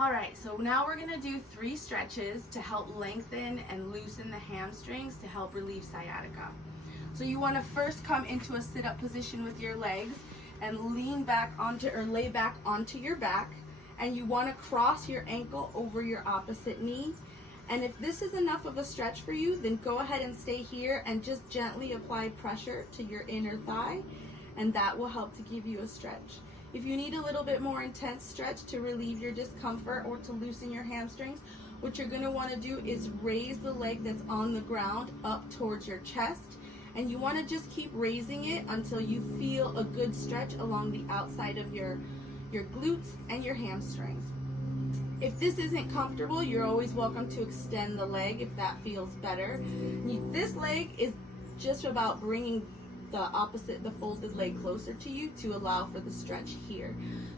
All right, so now we're gonna do 3 stretches to help lengthen and loosen the hamstrings to help relieve sciatica. So you wanna first come into a sit-up position with your legs and lean back onto, or lay back onto your back. And you wanna cross your ankle over your opposite knee. And if this is enough of a stretch for you, then go ahead and stay here and just gently apply pressure to your inner thigh, and that will help to give you a stretch. If you need a little bit more intense stretch to relieve your discomfort or to loosen your hamstrings, what you're going to want to do is raise the leg that's on the ground up towards your chest, and you want to just keep raising it until you feel a good stretch along the outside of your glutes and your hamstrings. If this isn't comfortable, you're always welcome to extend the leg if that feels better. This leg is just about bringing the folded leg closer to you to allow for the stretch here.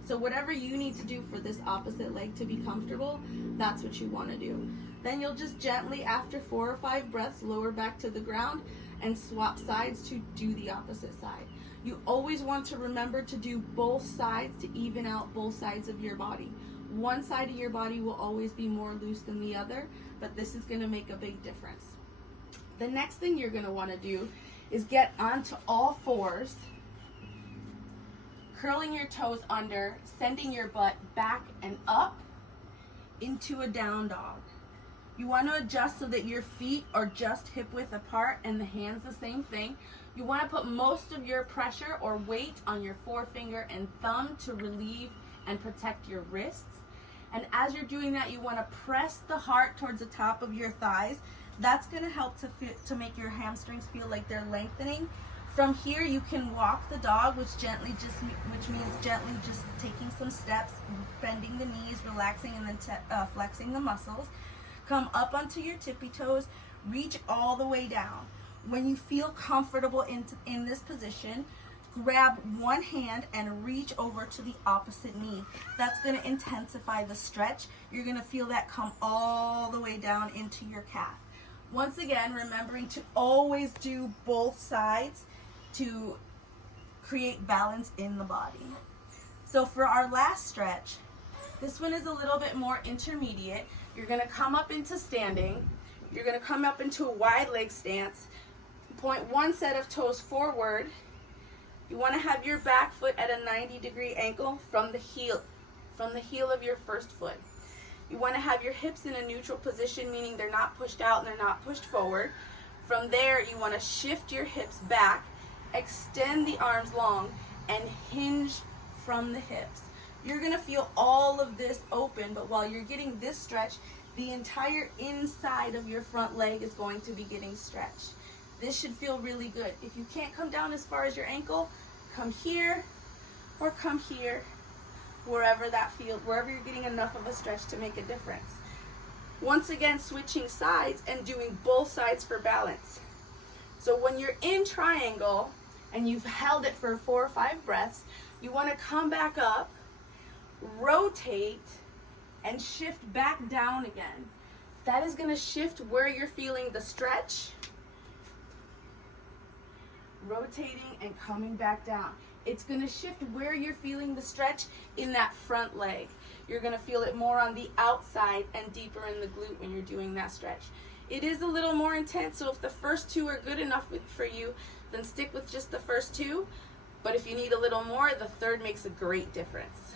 So whatever you need to do for this opposite leg to be comfortable, that's what you want to do. Then you'll just gently, after 4 or 5 breaths, lower back to the ground and swap sides to do the opposite side. You always want to remember to do both sides to even out both sides of your body. One side of your body will always be more loose than the other, but this is going to make a big difference. The next thing you're going to want to do is get onto all fours, curling your toes under, sending your butt back and up into a down dog. You want to adjust so that your feet are just hip width apart and the hands the same thing. You want to put most of your pressure or weight on your forefinger and thumb to relieve and protect your wrists. And as you're doing that, you want to press the heart towards the top of your thighs. That's going to help to make your hamstrings feel like they're lengthening. From here, you can walk the dog, which means gently just taking some steps, bending the knees, relaxing, and then flexing the muscles. Come up onto your tippy toes, reach all the way down. When you feel comfortable in this position, grab one hand and reach over to the opposite knee. That's going to intensify the stretch. You're going to feel that come all the way down into your calf. Once again, remembering to always do both sides to create balance in the body. So for our last stretch, this one is a little bit more intermediate. You're going to come up into standing. You're going to come up into a wide leg stance. Point one set of toes forward. You want to have your back foot at a 90-degree angle from the heel of your first foot. You want to have your hips in a neutral position, meaning they're not pushed out and they're not pushed forward. From there, you want to shift your hips back, extend the arms long, and hinge from the hips. You're going to feel all of this open, but while you're getting this stretch, the entire inside of your front leg is going to be getting stretched. This should feel really good. If you can't come down as far as your ankle, come here or come here. Wherever you're getting enough of a stretch to make a difference. Once again, switching sides and doing both sides for balance. So when you're in triangle and you've held it for 4 or 5 breaths, you want to come back up, rotate, and shift back down again. That is going to shift where you're feeling the stretch, rotating and coming back down. It's going to shift where you're feeling the stretch in that front leg. You're going to feel it more on the outside and deeper in the glute when you're doing that stretch. It is a little more intense, so if the first 2 are good enough for you, then stick with just the first 2. But if you need a little more, the third makes a great difference.